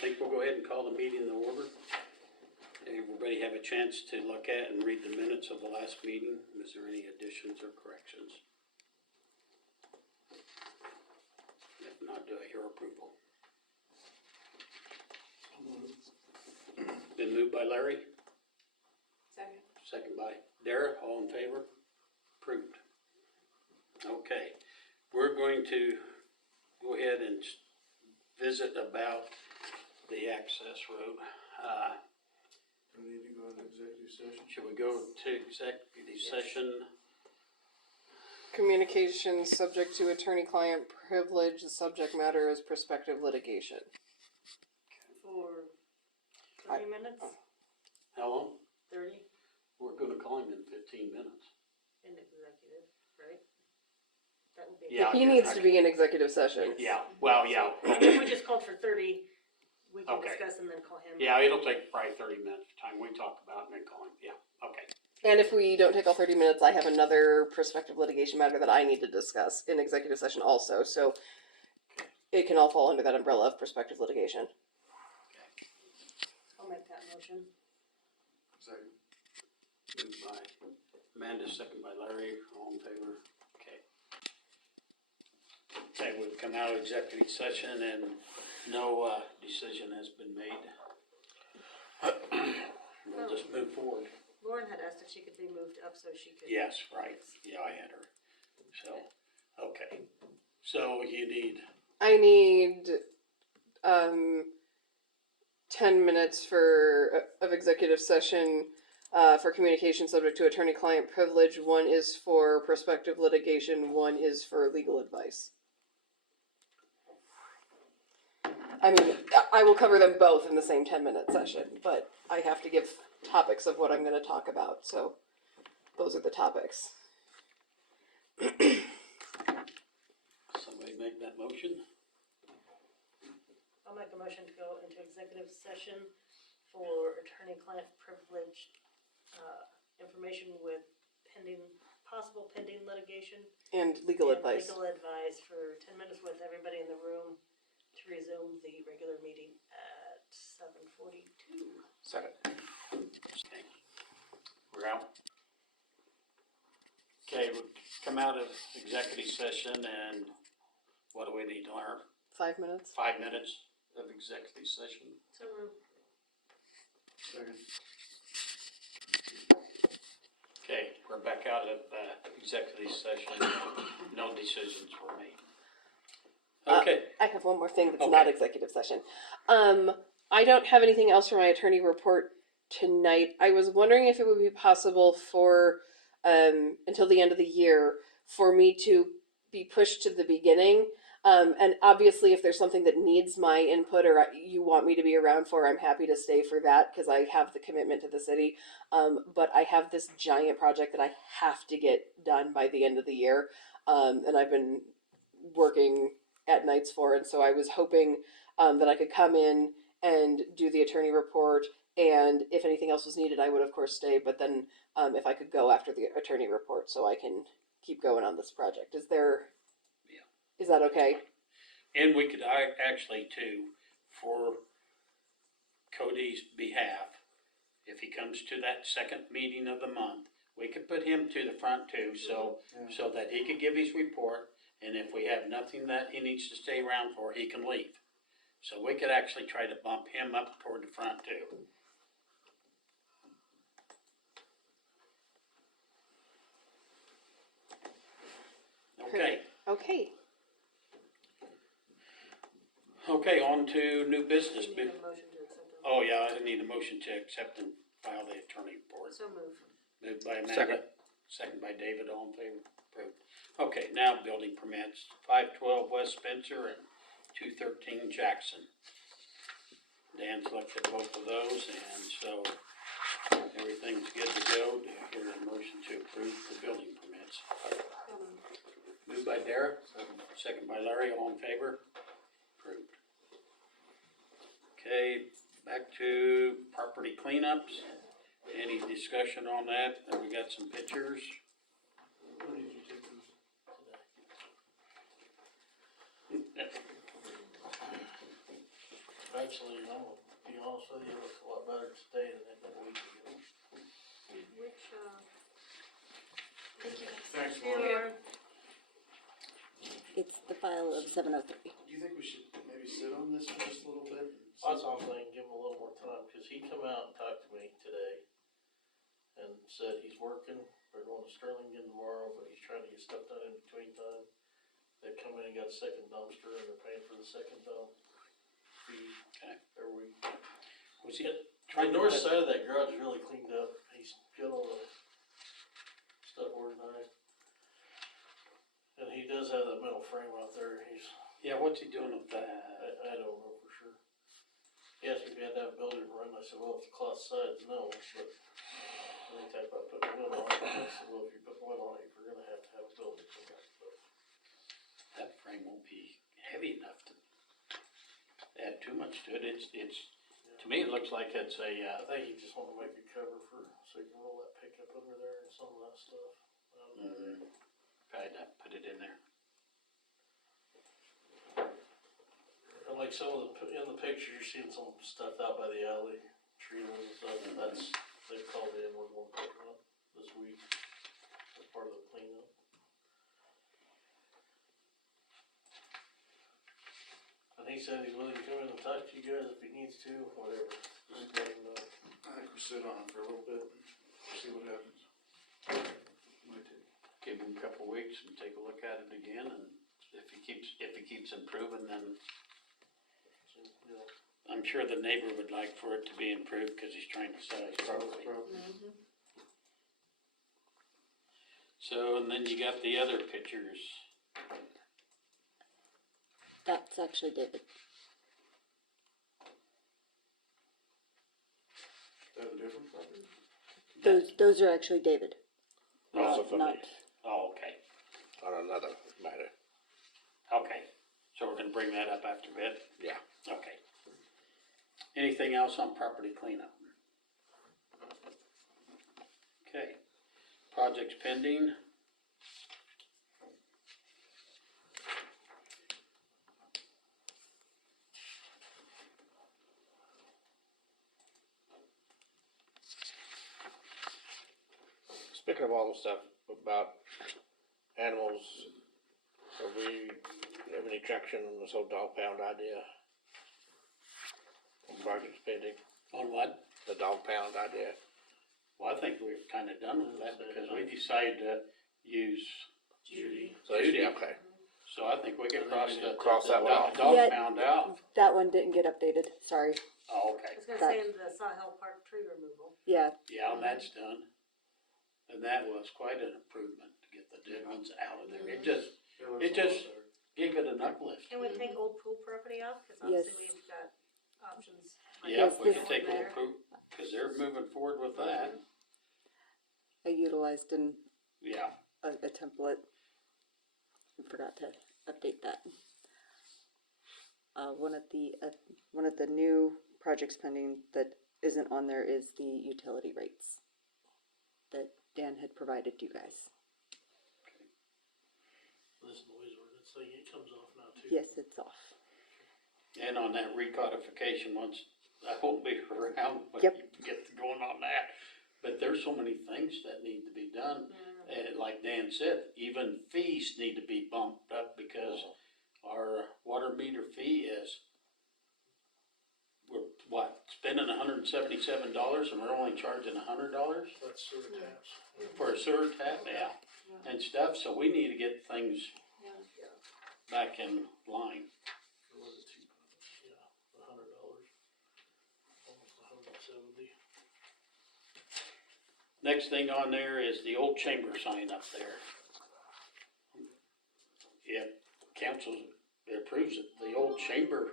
think we'll go ahead and call the meeting to order. Everybody have a chance to look at and read the minutes of the last meeting. Was there any additions or corrections? If not, do I hear approval? Been moved by Larry, Second. second by Derek, all in favor? Approved. Okay, we're going to go ahead and visit about the access road. We need to go into executive session. Should we go to executive session? Communications subject to attorney-client privilege. The subject matter is prospective litigation. For 30 minutes? How long? 30 We're gonna call him in 15 minutes. in executive, right? That would be. Yeah. He needs to be in executive session. Yeah, well, yeah. If we just called for 30, we can Okay. discuss and then call him. Yeah, it'll take probably 30 minutes time we talk about and then call him. Yeah, okay. And if we don't take all 30 minutes, I have another prospective litigation matter that I need to discuss in executive session also. So it can all fall under that umbrella of prospective litigation. I'll make that motion. Second. Moved by Amanda, second by Larry, all in favor? Okay. Okay, we've come out of executive session and no decision has been made. We'll just move forward. Lauren had asked if she could be moved up so she could. Yes, right, yeah, I had her. So, okay, so you need, I need 10 minutes of executive session for communication subject to attorney-client privilege. One is for prospective litigation. One is for legal advice. I mean, I will cover them both in the same 10-minute session, but I have to give topics of what I'm going to talk about. So those are the topics. somebody make that motion? I'll make a motion to go into executive session for attorney-client privilege information with possible pending litigation. And legal and advice. Legal advice for 10 minutes with everybody in the room to resume the regular meeting at 7:42. Second. Okay. We're out. Okay, we'll come out of executive session and what do we need to learn? 5 minutes. 5 minutes of executive session. So we're Second. Okay, we're back out of executive session. No decisions were made. Okay. I have one more thing that's Okay. not executive session. I don't have anything else for my attorney report tonight. I was wondering if it would be possible for, until the end of the year, for me to be pushed to the beginning. And obviously, if there's something that needs my input or you want me to be around for, I'm happy to stay for that because I have the commitment to the city. But I have this giant project that I have to get done by the end of the year. And I've been working at nights for it. So I was hoping that I could come in and do the attorney report. And if anything else was needed, I would, of course, stay. But then if I could go after the attorney report so I can keep going on this project. Is that okay? And we could actually too, for Cody's behalf, if he comes to that second meeting of the month, we could put him to the front too, so that he could give his report. And if we have nothing that he needs to stay around for, he can leave. So we could actually try to bump him up toward the front too. Okay. Okay. Okay, on to new business. we need a motion to accept them. Oh, yeah, I need a motion to accept and file the attorney report. So move. Moved by Amanda. Second by David, all in favor? Approved. Okay, now building permits, 512 West Spencer and 213 Jackson. Dan's looked at both of those, and so everything's good to go. Do I hear a motion to approve the building permits? Moved by Derek, second by Larry, all in favor? Approved. Okay, back to property cleanups. Any discussion on that? We got some pictures. When did you take those? actually, I'm gonna be honest with you, it looks a lot better today than it did a week ago. Which, Thank you. Thanks, see you, Lauren. Lauren. It's the file of 703. Do you think we should maybe sit on this for just a little bit? That's all I'm saying, give him a little more time, cause he come out and talked to me today and said he's working, they're going to Sterling again tomorrow, but he's trying to get stuff done in between time. They come in and got a second dumpster and they're paying for the second dump fee Okay. every week. Was he The trying to north put- side of that garage is really cleaned up, he's got all the stuff organized. And he does have that metal frame out there, Yeah, what's he doing with that? I don't know for sure. He asked me if he had to have a builder run, I said, well, if the cloth sides, no, but when they talk about putting wood on it, I said, well, if you put wood on it, you're gonna have to have a builder come out, but. That frame won't be heavy enough to add too much to it. It's, to me, it looks like it's a, I think he just wanted to make a cover for, so you can roll that pickup under there and some of that stuff. I'd have to put it in there. And like some of the, in the pictures, you're seeing some stuff out by the alley, tree limbs and stuff, and that's, they called in, we're going to pick them up this week as part of the cleanup. And he said he's willing to come in and talk to you guys if he needs to, whatever, just let him know. I think we sit on it for a little bit, see what happens. Might take- Give him a couple weeks and take a look at it again, and if he keeps improving, then So, you know, I'm sure the neighbor would like for it to be improved, cause he's trying to sell his property. So, and then you got the other pictures. That's actually David. That a different property? Those are actually David. Also Not, Oh, okay, On another matter, okay, so we're gonna bring that up after bid? yeah. Okay. Anything else on property cleanup? Okay, projects pending. Speaking of all the stuff about animals, have we, have any traction on this whole dog pound idea? Project's pending, On what? the dog pound idea. Well, I think we're kinda done with that because we decided to use Judy. So, Judy. okay, So I think we could cross the Cross that one off. dog Yeah. pound out. that one didn't get updated, sorry. Oh, I okay. was gonna That- say the Sawhill Park tree removal. Yeah, Yeah, and that's done. And that was quite an improvement to get the dead ones out of there. It just looks It a lot just- better. gave it an uplift. Can we take old pool property off? Cause Yes. obviously we've got options. like Yeah, Yes, we this- could take there. Old Proof, cause they're moving forward with that. I utilized Yeah, a template. I forgot to update that. One of the new projects pending that isn't on there is the utility rates that Dan had provided you guys. This noise ordinance thing, it comes off now too. Yes, it's off. and on that recodification, once, I won't be around when Yep. you get going on that. But there's so many things that need to be done. And like Dan said, even fees need to be bumped up because our water meter fee is, we're spending $177 and we're only charging $100 That's sewer taps. for a sewer tap, yeah, and stuff, so we need to get things back in line. Or was it yeah, $100, almost $170. Next thing on there is the old chamber sign up there. If council approves it, the old chamber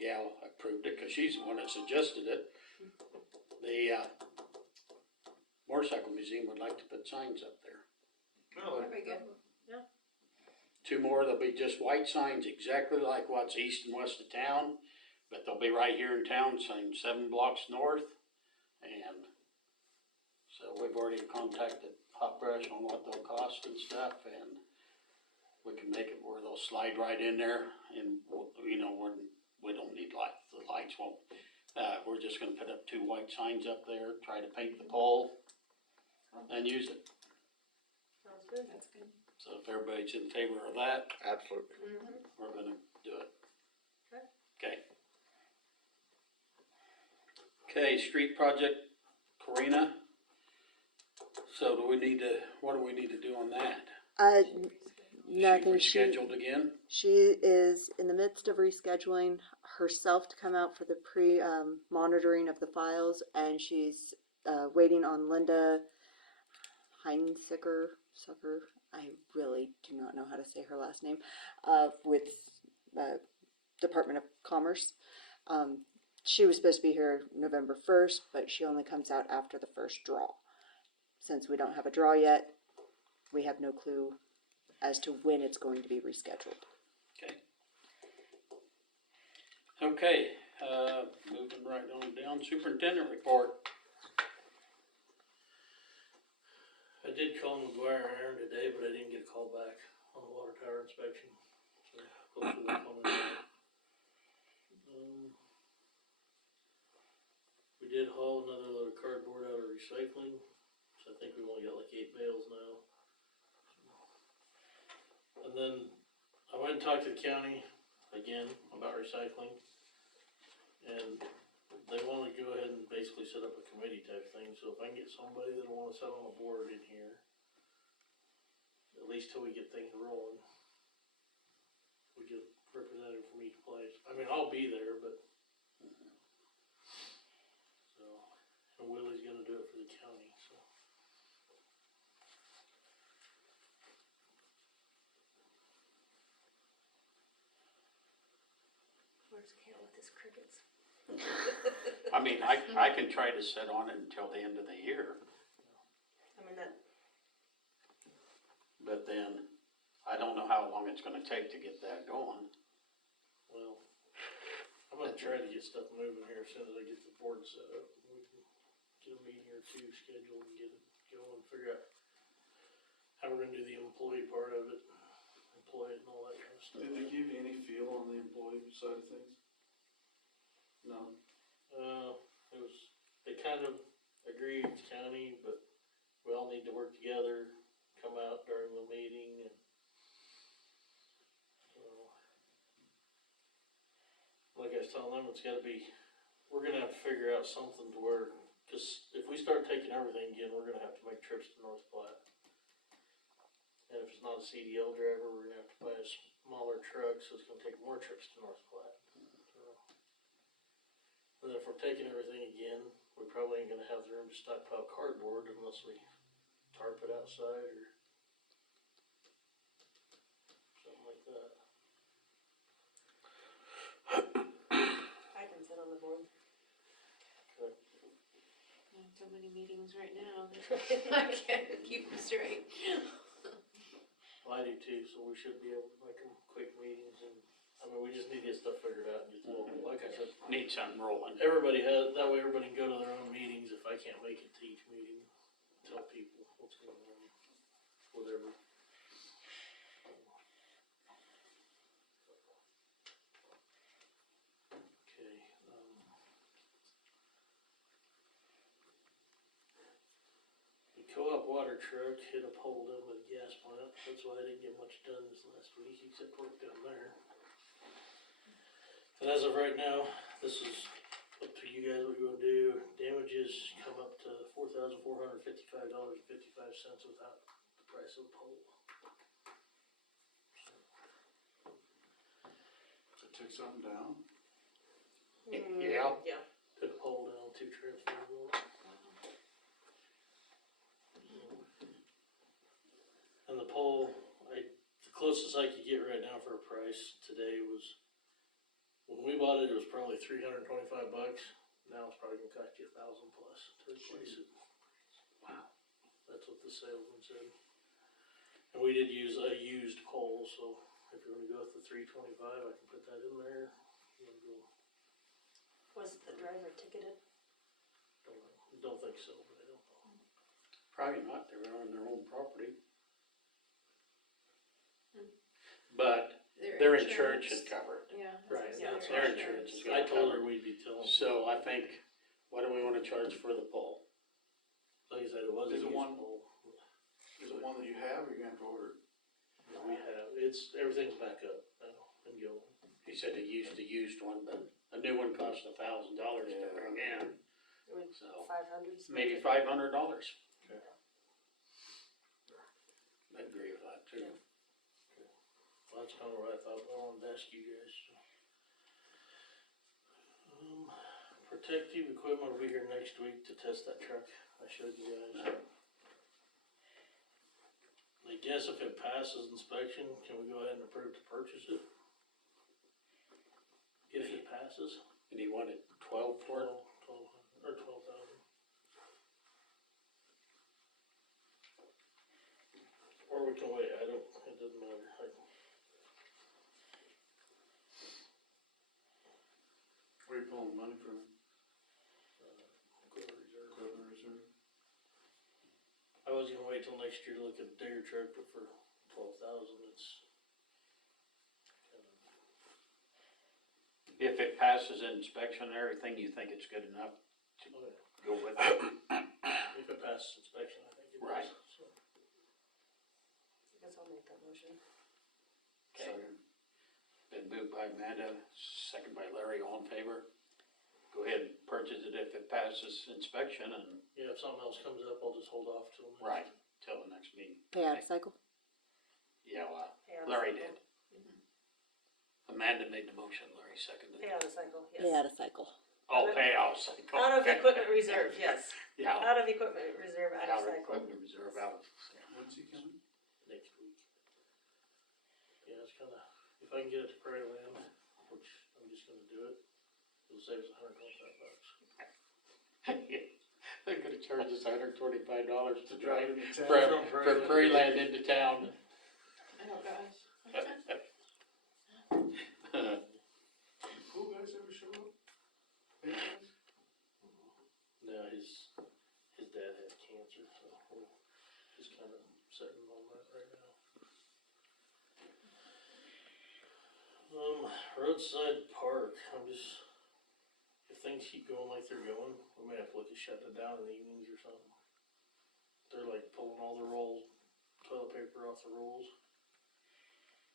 gal approved it, cause she's the one that suggested it. The, motorcycle museum would like to put signs up there. Really? Very good. Two more, they'll be just white signs, exactly like what's east and west of town, but they'll be right here in town, saying 7 blocks north. And so we've already contacted Hot Brush on what they'll cost and stuff, and we can make it where they'll slide right in there, and, you know, we don't need the lights lights won't, we're just gonna put up 2 white signs up there, try to paint the pole and use it. Sounds good. That's good. So if everybody's in favor of that, Absolutely. we're gonna do it. Okay. Okay. Okay, street project, Karina. So what do we need to do on that? Nothing, She rescheduled again? she is in the midst of rescheduling herself to come out for the monitoring of the files, and she's, waiting on Linda Heinsicker, I really do not know how to say her last name, with, Department of Commerce. She was supposed to be here November 1st, but she only comes out after the first draw. Since we don't have a draw yet, we have no clue as to when it's going to be rescheduled. Okay. Okay, moving right on down, superintendent report. I did call McGuire Iron today, but I didn't get a call back on the water tower inspection, so hopefully they'll call me back. We did haul another load of cardboard out of recycling, so I think we've only got like 8 bales now. And then I went and talked to the county again about recycling, and they wanna go ahead and basically set up a committee type thing, so if I can get somebody that'll wanna sit on a board in here, at least till we get things rolling, we get representative from each place. I mean, I'll be there, but, so, and Willie's gonna do it for the county, so. Where's Kale with his crickets? I mean, I can try to sit on it until the end of the year, I mean, that, but then I don't know how long it's gonna take to get that going. Well, I'm gonna try to get stuff moving here as soon as I get the board set up. We can get a meeting or two scheduled and get it going, figure out how we're gonna do the employee part of it, employ it and all that kind of stuff. Did they give you any feel on the employee side of things? No? It was, they kind of agreed it's county, but we all need to work together, come out during the meeting and, like I was telling them, it's gotta be, we're gonna have to figure out something to where, cause if we start taking everything again, we're gonna have to make trips to North Platte. And if it's not a CDL driver, we're gonna have to buy a smaller truck, so it's gonna take more trips to North Platte. So, and if we're taking everything again, we probably ain't gonna have the room to stockpile cardboard unless we tarp it outside or something like that. I can sit on the board. Okay. I have so many meetings right now that I can't keep them straight. Well, I do too, so we should be able to make them quick meetings and, I mean, we just need to get stuff figured out and get rolling. Like I said, Need something rolling. everybody has, that way everybody can go to their own meetings. If I can't make it to each meeting, tell people what's going on, whatever. Okay, the co-op water truck hit a pole down by the gas plant. That's why I didn't get much done this last week, except work down there. And as of right now, this is up to you guys what you wanna do. Damages come up to $4,455.55 without the price of the pole. So took something down? Yeah. Yeah. Took a pole down, 2 transformers on it. And the pole, the closest I could get right now for a price today was, when we bought it, it was probably $325. Now it's probably gonna cost you $1,000 plus to replace it. Wow. That's what the salesman said. And we did use a used pole, so if you're gonna go with the 325, I can put that in there. You wanna go, Was the driver ticketed? don't think so, but I don't know. Probably not, they're on their own property. But their insurance should cover it. Yeah, Right, Yeah, that's their right. insurance is I gonna told her cover. we'd be telling, So I think, what do we wanna charge for the pole? like I said, it was a Is it used one- pole. Is it one that you have, or you're gonna have to order it? that we have, everything's back up now and going. He said he used a used one, but a new one cost $1,000 to bring in, so 500. maybe $500. Okay. I agree with that too. Well, that's kinda what I thought, I wanted to ask you guys. Protective equipment will be here next week to test that truck I showed you guys. I guess if it passes inspection, can we go ahead and approve to purchase it? If it passes? And he wanted 12 for it? 12,000. Or we can wait, it doesn't matter. Where are you pulling the money from? Equipment reserve. Equipment reserve? I was gonna wait till next year to look at the digger truck, but for 12,000, it's. If it passes inspection and everything, you think it's good enough to go with it? If it passes inspection, I think it is. Right. So, I guess I'll make that motion. Okay. Been moved by Amanda, second by Larry, all in favor? Go ahead and purchase it if it passes inspection and, Yeah, if something else comes up, I'll just hold off till next. right, till the next meeting. Pay out of cycle? Yeah, well, Pay out of Larry cycle. did. Amanda made the motion, Larry seconded. Pay out of cycle, yes. Pay out of cycle. Oh, payout. Out of equipment reserve, yes. Yeah. Out of equipment reserve, out of Out of cycle. equipment reserve, out of. When's he coming? Next week. Yeah, it's kinda, if I can get it to Prairie Land, which I'm just gonna do it, it'll save us $125. They're gonna charge us $125 to drive into town. from Prairie Land into town. Oh, gosh. Cool guys ever show up? Hey, guys? No, his dad had cancer, so we're just kinda sitting on that right now. Roadside park, if things keep going like they're going, we may have to look at shutting it down in the evenings or something. They're like pulling all the toilet paper off the rolls,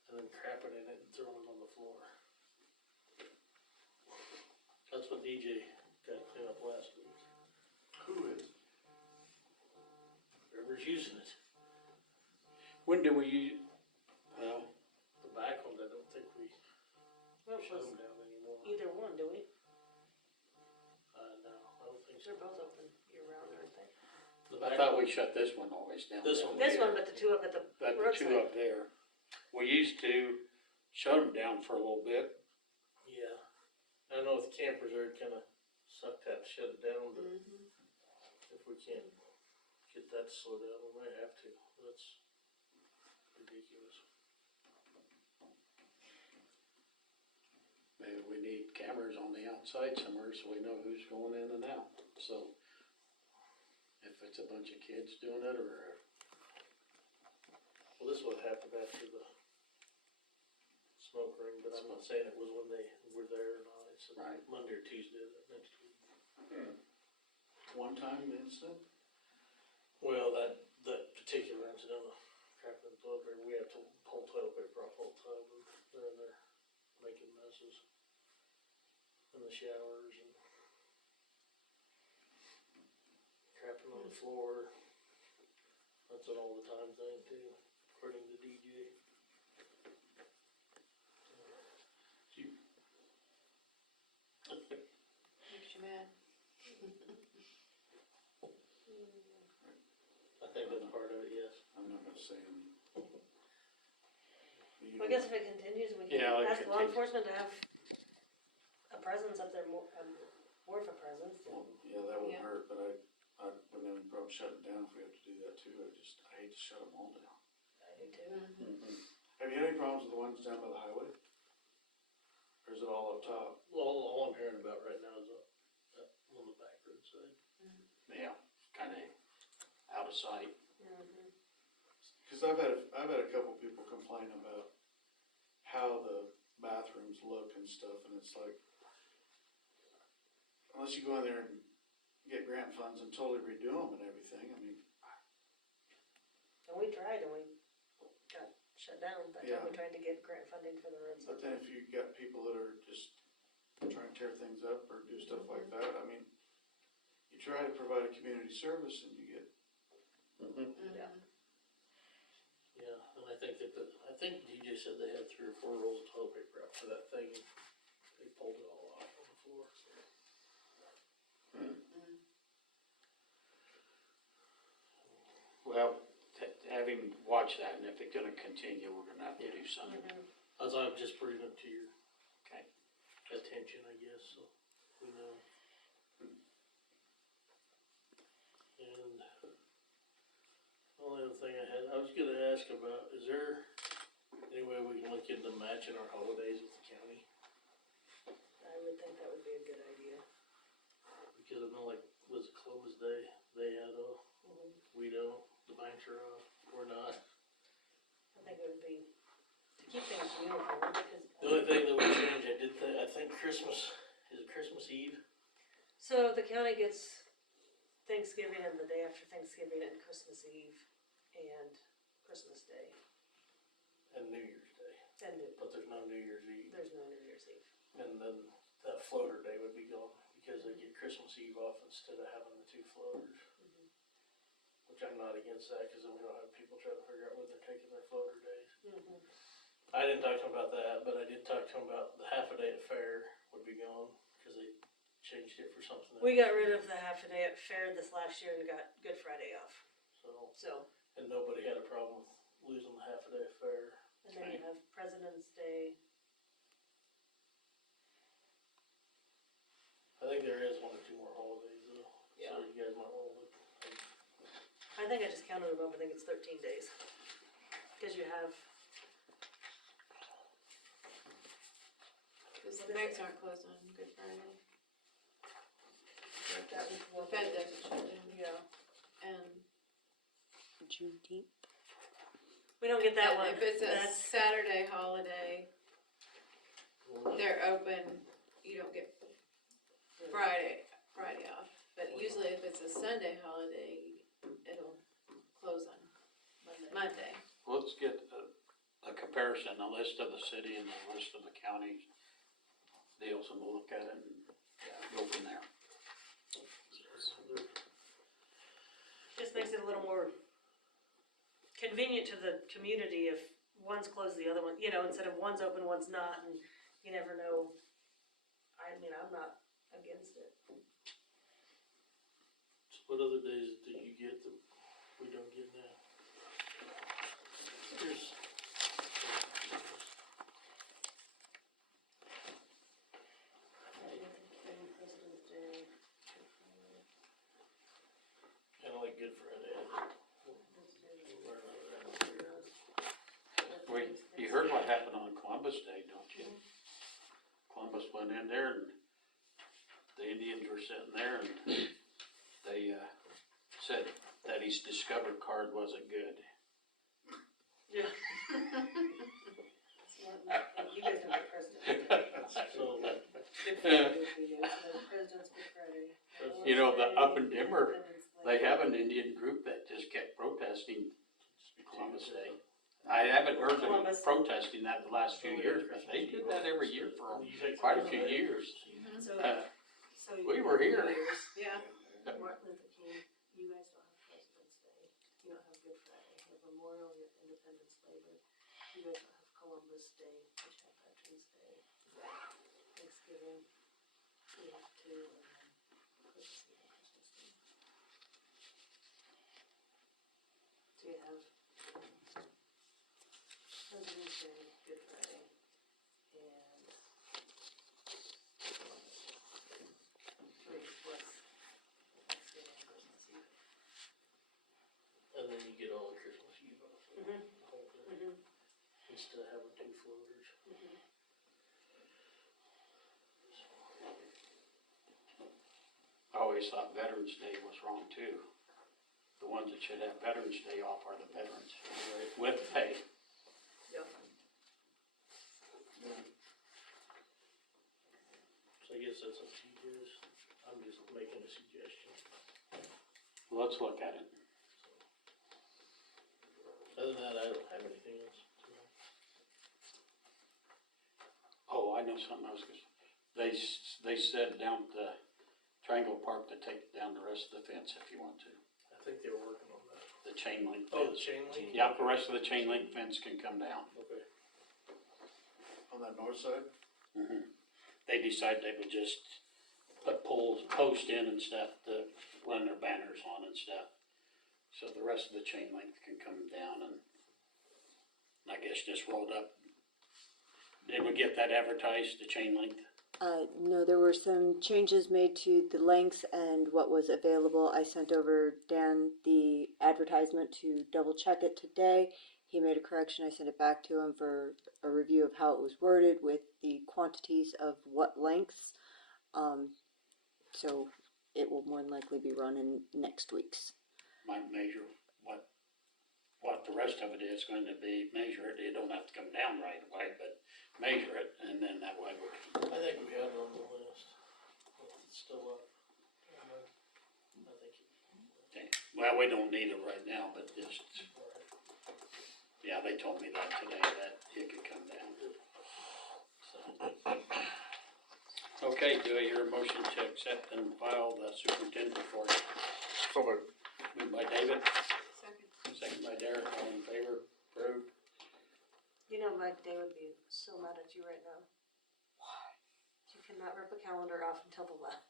and then crapping in it and throwing it on the floor. That's what DJ got cleaned up last week. Who is? Whoever's using it. When do we, well, The back ones, I don't think we Well, shut was them down anymore. either one, do we? No, I don't think so. They're both open year round, aren't they? The I back thought one- we shut this one always down. This down one. This there. one, but the two up at the But the two roadside. up there, we used to shut them down for a little bit. Yeah. I don't know if the campers are kinda sucked that, shut it down, but if we can't get that slowed down, we might have to. That's ridiculous. Maybe we need cameras on the outside somewhere so we know who's going in and out, so. If it's a bunch of kids doing it or, Well, this would happen after the smoke ring, but I'm not saying it was when they were there or not. It's Right. Monday or Tuesday of next week. One-time incident? Well, that particular incident of crapping the toilet paper, we have to pull toilet paper off all the time, and they're in there making messes in the showers and crapping on the floor. That's an all the time thing too, according to DJ. Makes you mad. I think that's part of it, yes. I'm not gonna say any. Well, I guess if it continues, we can Yeah, it ask law continues. enforcement to have a presence up there, more of a presence. Yeah, that wouldn't Yeah. hurt, but I wouldn't have any problem shutting it down if we have to do that too. I hate to shut them all down. I do too. Have you had any problems with the ones down by the highway? Or is it all up top? Well, all I'm hearing about right now is up on the back road side. yeah, kinda out of sight. Cause I've had a couple people complain about how the bathrooms look and stuff it's like, unless you go in there and get grant funds and totally redo them and everything, I mean, And we tried and we got shut down that Yeah. time we tried to get grant funding for the roads. but then if you got people that are just trying to tear things up or do stuff like that, I mean, you try to provide a community service and you get, Yeah. Yeah, and I think that I think DJ said they had 3 or 4 rolls of toilet paper out for that thing. They pulled it all off on the floor. Well, have him watch that, and if it's gonna continue, we're gonna have to do something. As I'm just bringing it to your Okay. attention, I guess, so we know. And the only other thing I was gonna ask about, is there any way we can look into matching our holidays with the county? I would think that would be a good idea. Because I know, like, was it Columbus Day, they had off, we don't, the banks are off, we're not. I think it would be, to keep things uniform, because. The only thing that would change, I think Christmas, is it Christmas Eve? So the county gets Thanksgiving and the day after Thanksgiving and Christmas Eve and Christmas Day. And New Year's Day, And but there's no New Year's Eve. there's no New Year's Eve. And then that floater day would be gone, because they get Christmas Eve off instead of having the 2 floaters. Which I'm not against that, cause then we don't have people trying to figure out when they're taking their floater days. I didn't talk to him about that, but I did talk to him about the half a day at fair would be gone, cause they changed it for something. We got rid of the half a day at fair this last year and got Good Friday off. So, And nobody had a problem with losing the half a day at fair. and then you have President's Day. I think there is 1 or 2 more holidays though, Yeah. so you guys might wanna look. I think I just counted them up, I think it's 13 days. Cause you have, Cause the banks aren't closed on Good Friday. like that with The Fed doesn't shut down. yeah. And Juneteenth. We don't get that one. if it's a That's, Saturday holiday, they're open, you don't get Friday off. But usually if it's a Sunday holiday, it'll close on Monday. Let's get a comparison, a list of the city and a list of the county deals, and we'll look at it and go from there. just makes it a little more convenient to the community if one's closed, the other one, you know, instead of one's open, one's not, and you never know. I mean, I'm not against it. What other days do you get that we don't get now? Here's. President's Day. Kinda like Good Friday. You heard what happened on Columbus Day, don't you? Columbus went in there and the Indians were sitting there and they, said that his Discover card wasn't good. Yeah. You guys have the President's Day. So, Good Friday would be good, so President's Good Friday. You know, the Up and Dimmer, Independence Day. they have an Indian group that just kept protesting Columbus Day. I haven't heard them Columbus. protesting that the last few years, but they did that every year for quite a few years. So, so. We were here. Yeah. Martin Luther King, you guys don't have President's Day, you don't have Good Friday, you have Memorial, you have Independence Labor, you guys don't have Columbus Day, but you have Veterans Day, Thanksgiving, you have two, and then Christmas Eve and Christmas Day. So you have President's Day, Good Friday, and three plus Thanksgiving and Christmas Eve. and then you get all the Christmas Eve off. Mhm. The whole day, instead of having 2 floaters. I always thought Veterans Day was wrong too. The ones that should have Veterans Day off are the veterans with pay. Yep. guess that's up to you guys. I'm just making a suggestion. Let's look at it. Other than that, I don't have anything else. Oh, I know something else. They said down at the Triangle Park to take down the rest of the fence if you want to. I think they were working on that. The chain link Oh, the fence. chain link? Yeah, the rest of the chain link fence can come down. Okay. On that north side? They decided they would just put post in and stuff to run their banners on and stuff. So the rest of the chain link can come down and I guess just rolled up. Did we get that advertised, the chain link? No, there were some changes made to the lengths and what was available. I sent over Dan the advertisement to double check it today. He made a correction. I sent it back to him for a review of how it was worded with the quantities of what lengths. So it will more than likely be run in next week's. Might measure what the rest of it is going to be, measure it. You don't have to come down right away, but measure it and then that way we can. I think we have it on the list. It's still up. I think. Okay. Well, we don't need it right now, but just, yeah, they told me that today, that it could come down. Okay, do I hear a motion to accept and file the superintendent report? So moved. Moved by David, Second. second by Derek, all in favor, approved. You know, Mike, Day would be so mad at you right now. Why? You cannot rip a calendar off until the left.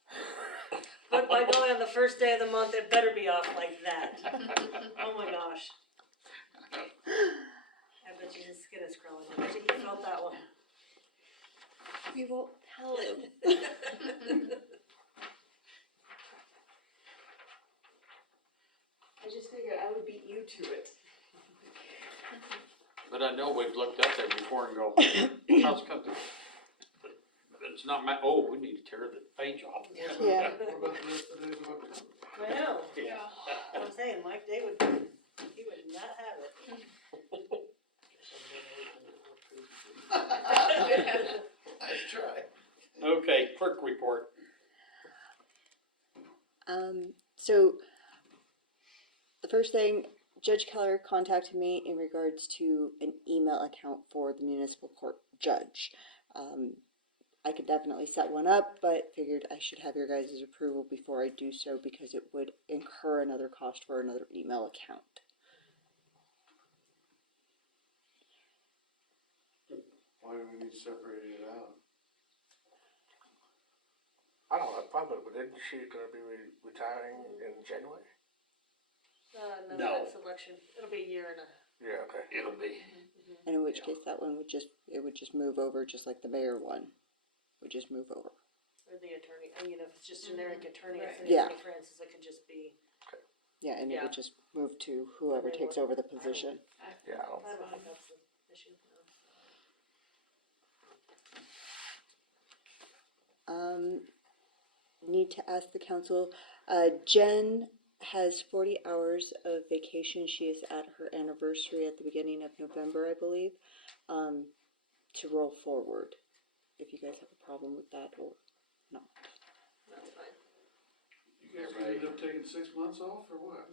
But by going on the first day of the month, it better be off like that. Oh my gosh. I bet you his skin is crawling. I bet you he felt that one. We won't tell him. I just figured I would beat you to it. But I know we've looked up there before and go, how's it coming? But it's not we need to tear the page off. Yeah. What about the rest of the days of October? I know. Yeah. I'm saying, Mike Day would, he would not have it. Nice try. Okay, clerk report. So the first thing, Judge Keller contacted me in regards to an email account for the municipal court judge. I could definitely set one up, but figured I should have your guys' approval before I do so because it would incur another cost for another email account. Why do we need to separate it out? I don't have fun, but isn't she gonna be retiring in January? No. Next election, it'll be a year and a. Yeah, okay. It'll be, And in which case that one would just move over just like the mayor one would just move over. Or the attorney, I mean, if it's just generic attorney, Right. if Yeah. it's Francis, it could just be. Yeah, and it Yeah. would just move to whoever takes over the position. Yeah, I don't. I don't think that's the issue. No. Need to ask the council, Jen has 40 hours of vacation. She is at her anniversary at the beginning of November, I believe, to roll forward. If you guys have a problem with that or not. That's fine. You guys gonna end up taking 6 months off or what?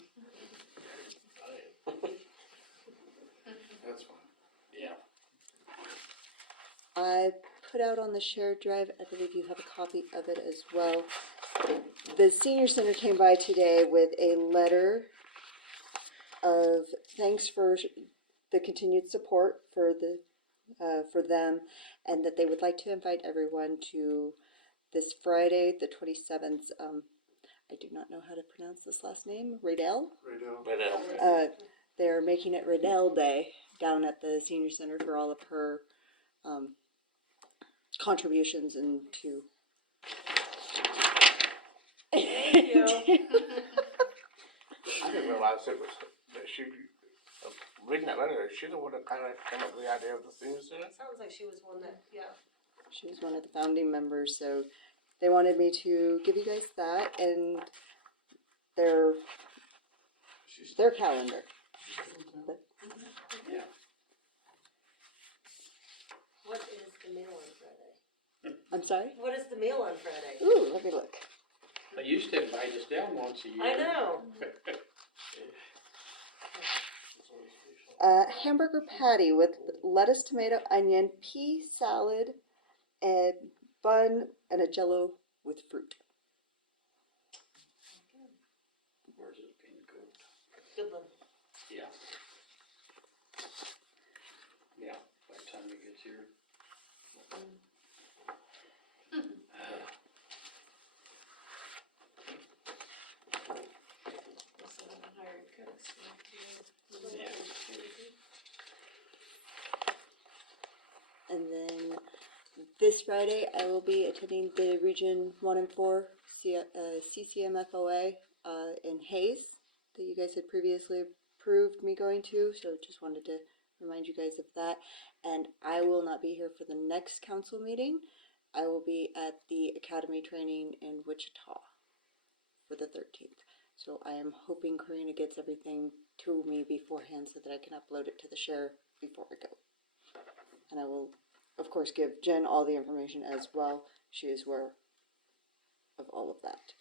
That's fine. yeah. I put out on the shared drive, I believe you have a copy of it as well. The senior center came by today with a letter of thanks for the continued support for them, and that they would like to invite everyone to this Friday, the 27th. I do not know how to pronounce this last name. Riddell. Radell. They're making it Riddell Day down at the senior center for all of her contributions into. Thank you. I didn't realize it was, that she, reading that letter, she the one that kinda came up with the idea of the senior center? Sounds like she was one that, yeah. She was one of the founding members, so they wanted me to give you guys that and their calendar. Yeah. What is the mail on Friday? I'm sorry? What is the meal on Friday? Ooh, let me look. They used to invite us down once a year. I know. Hamburger patty with lettuce, tomato, onion, pea salad, and bun, and a Jello with fruit. Where's it being cooked? Good one. Yeah. Yeah, by the time it gets here. Hired cooks, Yeah. And then this Friday, I will be attending the Region 1 and 4 CCMFOA in Hayes that you guys had previously approved me going to. So just wanted to remind you guys of that. And I will not be here for the next council meeting. I will be at the academy training in Wichita for the 13th. So I am hoping Karina gets everything to me beforehand so that I can upload it to the share before I go. And I will, of course, give Jen all the information as well. She is aware of all of that.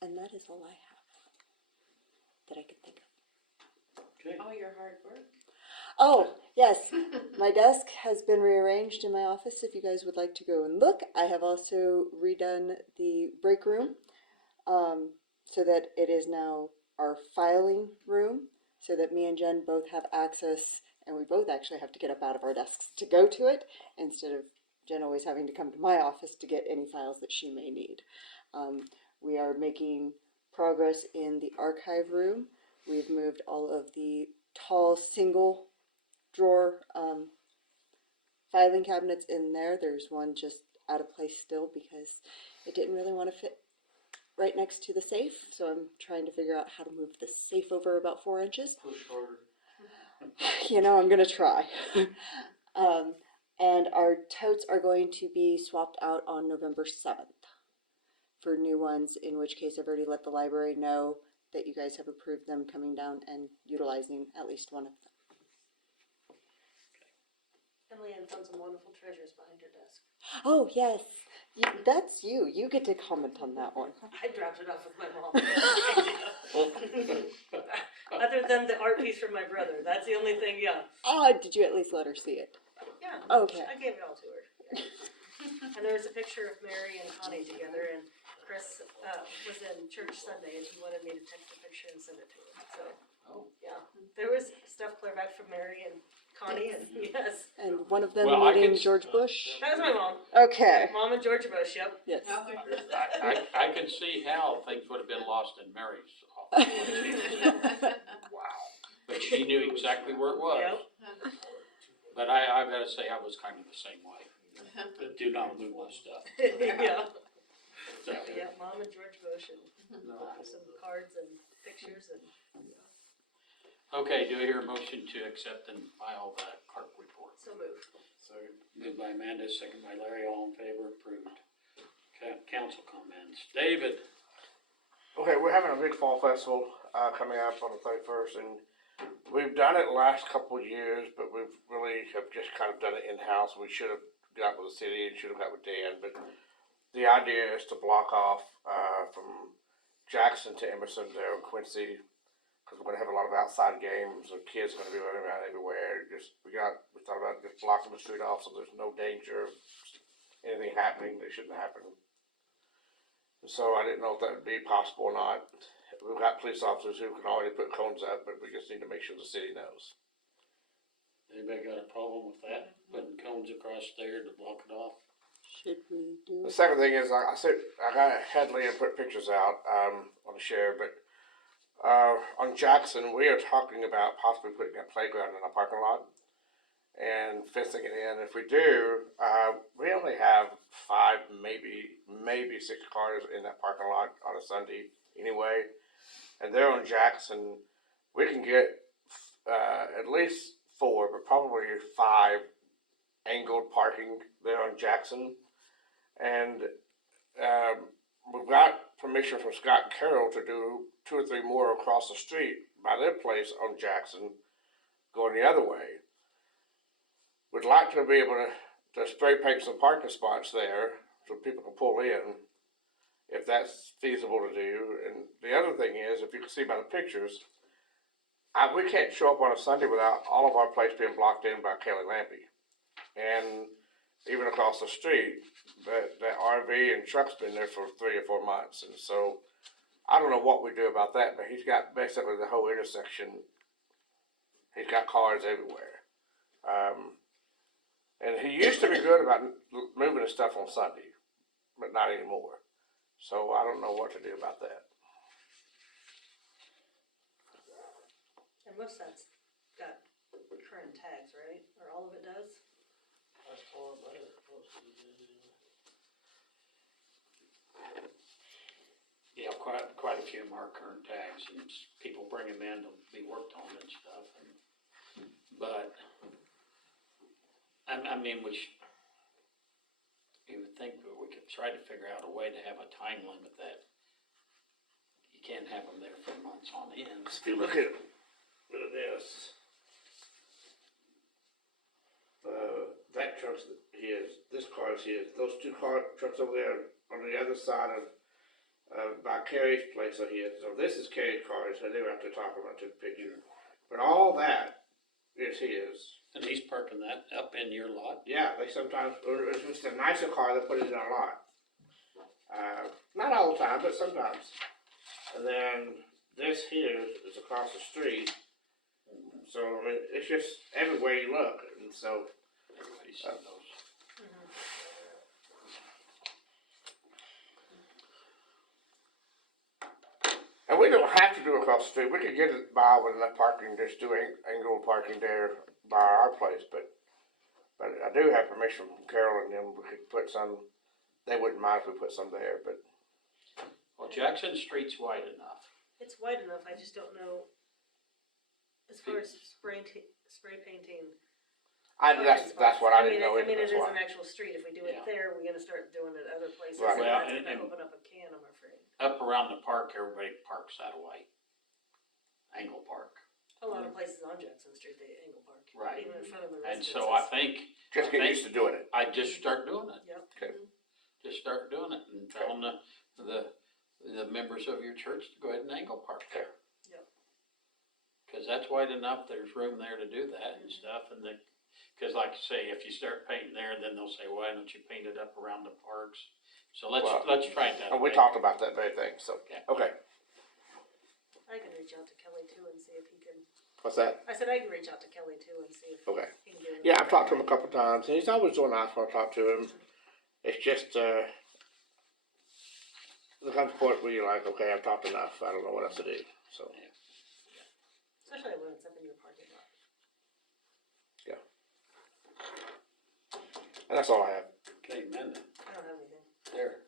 And that is all I have that I can think of. Okay. all your hard work. Oh, yes, my desk has been rearranged in my office if you guys would like to go and look. I have also redone the break room so that it is now our filing room so that me and Jen both have access, and we both actually have to get up out of our desks to go to it instead of Jen always having to come to my office to get any files that she may need. We are making progress in the archive room. We've moved all of the tall single drawer filing cabinets in there. There's one just out of place still because it didn't really want to fit right next to the safe. So I'm trying to figure out how to move the safe over about 4 inches. Push harder. You know, I'm gonna try. And our totes are going to be swapped out on November 7th for new ones, in which case I've already let the library know that you guys have approved them coming down and utilizing at least one of them. And Leanne found some wonderful treasures behind her desk. Oh, yes, that's you. You get to comment on that one. I dropped it off with my mom. Other than the art piece from my brother, that's the only thing, yeah. Did you at least let her see it? Yeah. Okay. I gave it all to her. Yeah. And there was a picture of Mary and Connie together, and Chris was in church Sunday, and he wanted me to text a picture and send it to him. So, yeah, there was stuff clear back from Mary and Connie, and yes, And one of them Well, I meeting could- George Bush. that was my mom. Okay. Mom and George Bush. Yep. Yes. I can see how things would have been lost in Mary's office. Wow. But she knew exactly where it was. Yep. But I gotta say, I was kind of the same way. Do not move my stuff. Yeah. So, Yeah. Mom and George Bush, and some cards and pictures and. okay, do I hear a motion to accept and file the clerk report? So moved. Second. Moved by Amanda, second by Larry, all in favor, approved. Council comments. David? Okay, we're having a big fall festival, coming up on the 31st, and we've done it last couple of years, but we've really have just kind of done it in-house. We should have got with the city and should have got with Dan, but the idea is to block off, from Jackson to Emerson there in Quincy, because we're gonna have a lot of outside games, and kids are gonna be running around everywhere. We thought about just blocking the street off so there's no danger of anything happening that shouldn't happen. So I didn't know if that would be possible or not. We've got police officers who can already put cones up, but we just need to make sure the city knows. Anybody got a problem with that? Putting cones across there to block it off? Should we do The it? second thing is, I had Leah put pictures out on the share, but on Jackson, we are talking about possibly putting a playground in a parking lot and fencing it in. If we do, we only have 5, maybe 6 cars in that parking lot on a Sunday anyway. And there on Jackson, we can get at least 4, but probably 5 angled parking there on Jackson. And we've got permission from Scott and Carroll to do 2 or 3 more across the street by their place on Jackson, going the other way. We'd like to be able to to spray paint some parking spots there so people can pull in, if that's feasible to do. And the other thing is, if you can see by the pictures, we can't show up on a Sunday without all of our place being blocked in by Kelly Lampy. And even across the street, that RV and truck's been there for 3 or 4 months. And so I don't know what we do about that, but he's got basically the whole intersection. He's got cars everywhere. And he used to be good about moving his stuff on Sunday, but not anymore. So I don't know what to do about that. And most of that's got current tags, right? Or all of it does? I saw it, I had it posted again. Yeah, quite a few of them are current tags, and people bring them in to be worked on and stuff, but, I mean, you would think that we could try to figure out a way to have a time limit that you can't have them there for months on end. If you look at this, that truck's his, this car's his, those two trucks over there on the other side of, by Carrie's place are his. So this is Carrie's car, so they were out there talking about, took a picture. But all that is his. And he's parking that up in your lot? Yeah, they sometimes, or if it's a nicer car, they put it in our lot. Not all the time, but sometimes. And then this here is across the street. So, I mean, it's just everywhere you look, and so. Everybody sees those. And we don't have to do it across the street. We could get it by with enough parking, just do angled parking there by our place, but I do have permission from Carol and them. We could put some, they wouldn't mind if we put some there, but. Well, Jackson Street's wide enough. It's wide enough, I just don't know, as far as spray painting. That's what I didn't know I mean, either, it that's is why. an actual street, if we do it Yeah. there, we're gonna start doing it other places, Right. and Well, that's and- gonna open up a can, I'm afraid. Up around the park, everybody parks that way. Angle Park. A lot of places on Jackson Street, they angle park. Right. Even in front of the And residences. so I think, Just get used to doing it. I'd just start doing it. Yep. Okay. Just start doing it and telling the members of your church to go ahead and angle park there. Yep. Cause that's wide enough, there's room there to do that and stuff, and cause like you say, if you start painting there, then they'll say, why don't you paint it up around the parks? So let's try it that And we way. talked about that very thing, so, Okay. okay. I can reach out to Kelly too and see if he can, What's that? I said I can reach out to Kelly too and see if Okay. he can get it. Yeah, I've talked to him a couple times, and he's always real nice when I talk to him. It's just, there comes a point where you're like, okay, I've talked enough, I don't know what else to do, so. Especially when it's up in your parking lot. And that's all I have. Okay, Amanda, I don't have anything. there.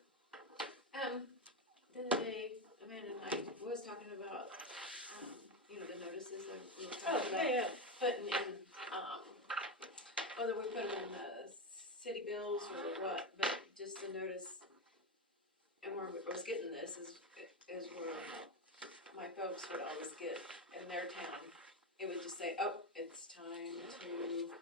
The other day, Amanda and I was talking about, the notices that we were talking about. yeah. Putting in, whether we put them in the city bills or what, but just to notice, and where I was getting this is where my folks would always get in their town. It would just say, oh, it's time to,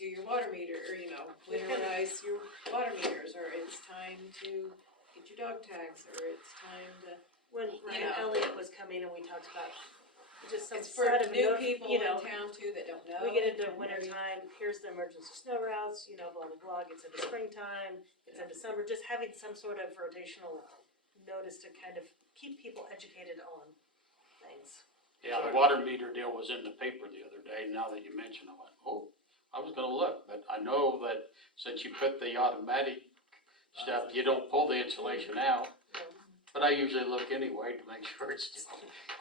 do your water meter, or, winterize your water meters, or it's time to get your dog tags, or it's time to. When Ryan know. Elliott was coming and we talked about just some It's for set of new people in you know, town too that don't know. we get into winter time, here's the emergency snow routes, blah, blah, blah, gets into springtime, gets into summer, just having some sort of rotational notice to kind of keep people educated on things. Yeah, the water meter deal was in the paper the other day, now that you mention it, I went, oh, I was gonna look, but I know that since you put the automatic stuff, you don't pull the insulation out. But I usually look anyway to make sure it's still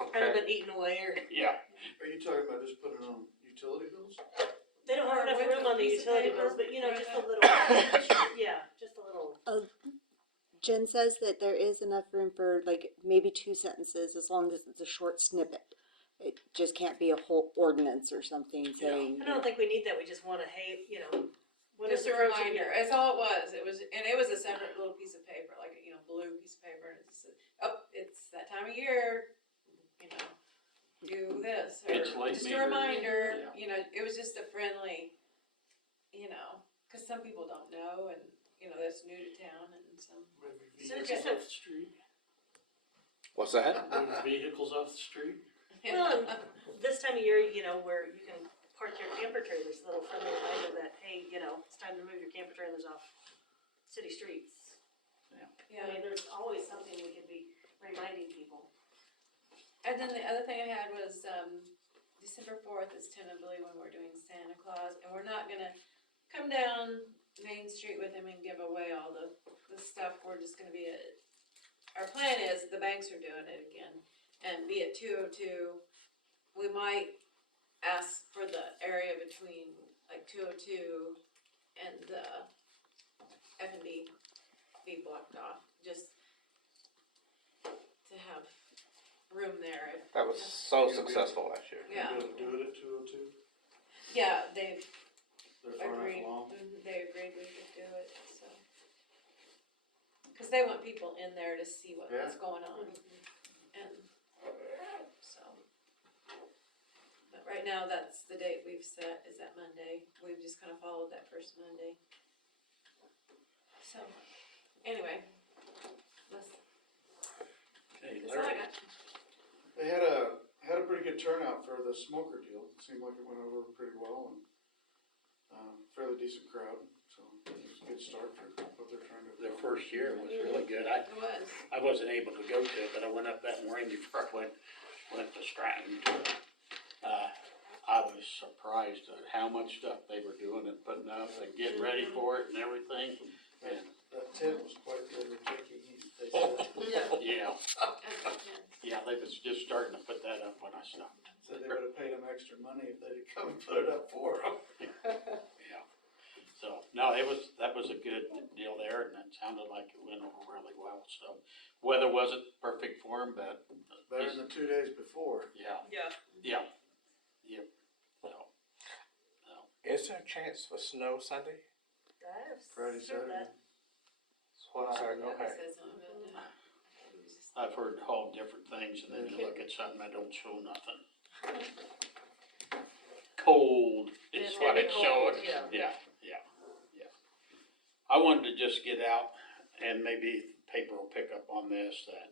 Kind of okay. been eaten away, or Yeah, Are you talking about just putting it on utility bills? they don't have Or enough with room a on the piece of utility paper, bills, but just a right. little, yeah, just a little. Jen says that there is enough room for like maybe 2 sentences as long as it's a short snippet. It just can't be a whole ordinance or something saying. I don't think we need that, we just wanna, hey, when it's Just a approaching, reminder, that's all it was, and it was a separate little piece of paper, like, blue piece of paper, and it just said, oh, it's that time of year, do this, or Insulate just meter. a reminder, Yeah. it was just a friendly, some people don't know, and, you know, that's new to town, and some, Maybe So vehicles just off the street. What's that? Maybe vehicles off the street. Well, this time of year, you know, where you can park your camper trailers, a little friendly reminder that, hey, you know, it's time to move your camper trailers off city streets. yeah. I mean, there's always something we could be reminding people. And then the other thing I had was, December 4th is tentatively when we're doing Santa Claus, and we're not gonna come down Main Street with him and give away all the stuff. We're just gonna be our plan is, the banks are doing it again, and be at 202. We might ask for the area between like 202 and F&B be blocked off, just to have room there. That was so successful last year. Yeah. You be able to do it at 202? Yeah, they've They're far agreed, enough along? they agreed we could do it, so. Cause they want people in there to see what's Yeah. going on, and so. But right now, that's the date we've set, is that Monday, we've just kinda followed that first Monday. So, anyway, that's Okay, all I Larry, got. They had a pretty good turnout for the smoker deal. Seemed like it went over pretty well and, fairly decent crowd, so it was a good start for what they're trying to. their first year was really good. It was, I wasn't able to go to it, but I went up that morning before I went to Stratton. I was surprised at how much stuff they were doing and putting up and getting ready for it and everything. And, That tent was quite the undertaking, they said. yeah, yeah, that's good. yeah, they was just starting to put that up when I stopped. Said they would have paid them extra money if they'd come and put it up for them. Yeah. So, no, that was a good deal there, and it sounded like it went over really well, so. Weather wasn't perfect for them, but, Better than the 2 days before. yeah, Yeah. yeah, yep, so. Is there a chance for snow Sunday? Friday, Saturday. That's what I heard, okay. Said something about that. It was just- I've heard all different things, and then you look at something that don't show nothing. Cold is It's what gonna be it cold, showed. yeah. Yeah. I wanted to just get out, and maybe the paper will pick up on this, that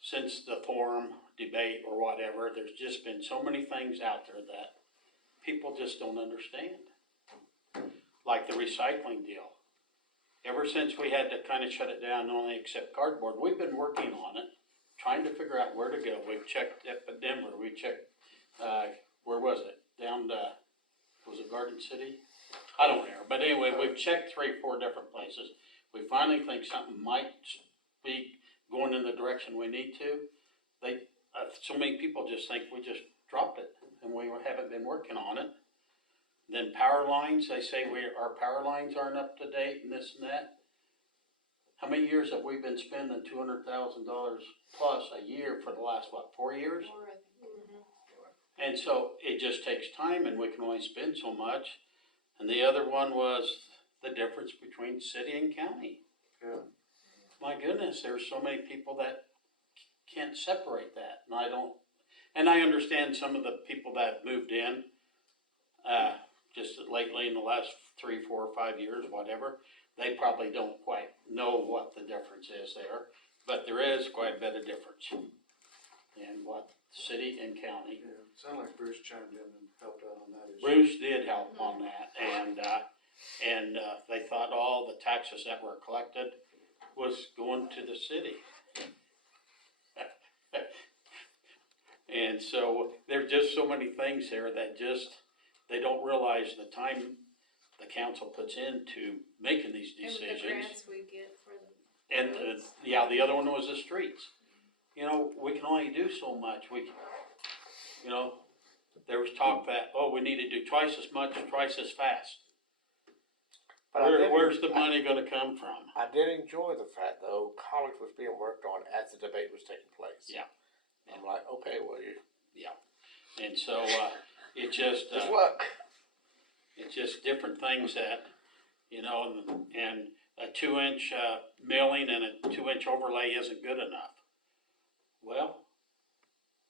since the forum debate or whatever, there's just been so many things out there that people just don't understand. Like the recycling deal. Ever since we had to kind of shut it down and only accept cardboard, we've been working on it, trying to figure out where to go. We've checked up at Denver, we checked, where was it? Down to, was it Garden City? I don't know, but anyway, we've checked 3 or 4 different places. We finally think something might be going in the direction we need to. So many people just think we just dropped it, and we haven't been working on it. Then power lines, they say our power lines aren't up to date and this and that. How many years have we been spending $200,000 plus a year for the last, 4 years? Or I think, And so it just takes time, and we can only spend so much. And the other one was the difference between city and county. Yeah. My goodness, there's so many people that can't separate that, and I understand some of the people that moved in, just lately in the last 3, 4, or 5 years, whatever, they probably don't quite know what the difference is there, but there is quite a bit of difference in what city and county. Yeah, sounded like Bruce chimed in and helped out on that issue. Bruce did help on that, and they thought all the taxes that were collected was going to the city. And so there's just so many things there that they don't realize the time the council puts into making these and with the decisions. grants we get for the. And, the other one was the streets. You know, we can only do so much. There was talk that, we need to do twice as much, twice as fast. But I did- Where's the money gonna come from? I did enjoy the fact, though, college was being worked on as the debate was taking place. Yeah. I'm like, okay, well, And so, it just, good luck. it's just different things that, and a 2-inch, milling and a 2-inch overlay isn't good enough. Well,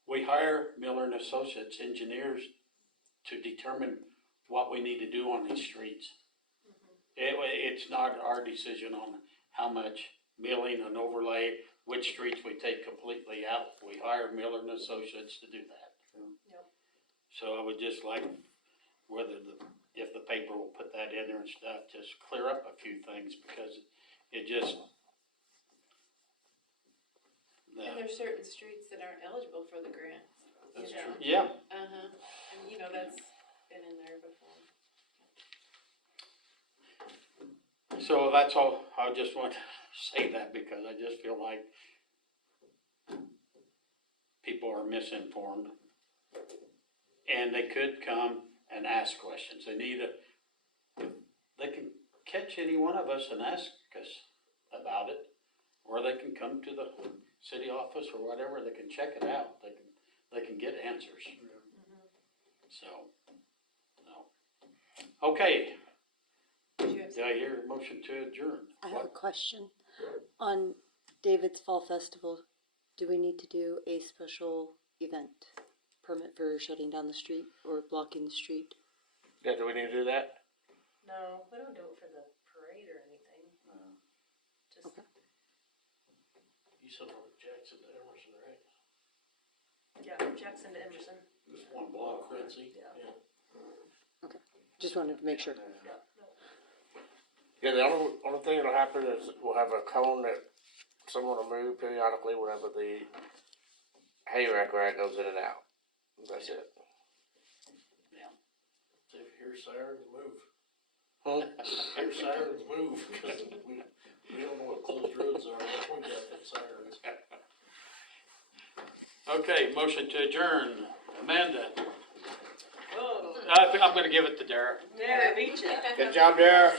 we hire Miller and Associates engineers to determine what we need to do on these streets. It's not our decision on how much milling and overlay, which streets we take completely out. We hire Miller and Associates to do that. Yep. So I would just like, if the paper will put that in there and stuff, just clear up a few things, because it just. And there's certain streets that aren't eligible for the grant. That's you know? true. Yeah, Uh-huh, and you know, that's been in there before. so that's all, I just want to say that, because I just feel like people are misinformed. And they could come and ask questions, they can catch any one of us and ask us about it, or they can come to the city office or whatever, they can check it out, they can get answers. So, no. Okay, Did you have do I hear a motion to adjourn? I have a question. On David's Fall Festival, do we need to do a special event permit for shutting down the street or blocking the street? Yeah, do we need to do that? No, we don't do it for the parade or anything. Just, Okay. You said from Jackson to Emerson, right? yeah, from Jackson to Emerson. Just one block, right? Quincy, Yeah. yeah. Just wanted to make sure. Yeah, the only thing that'll happen is we'll have a cone that someone will move periodically whenever the hay rack goes in and out. That's it. If you hear sirens, move. Huh? Hear sirens, move, because we don't know what closed roads are, we got them sirens. Okay, motion to adjourn, Amanda. Oh, I'm gonna give it to Dara. there, beat ya. Good job there. All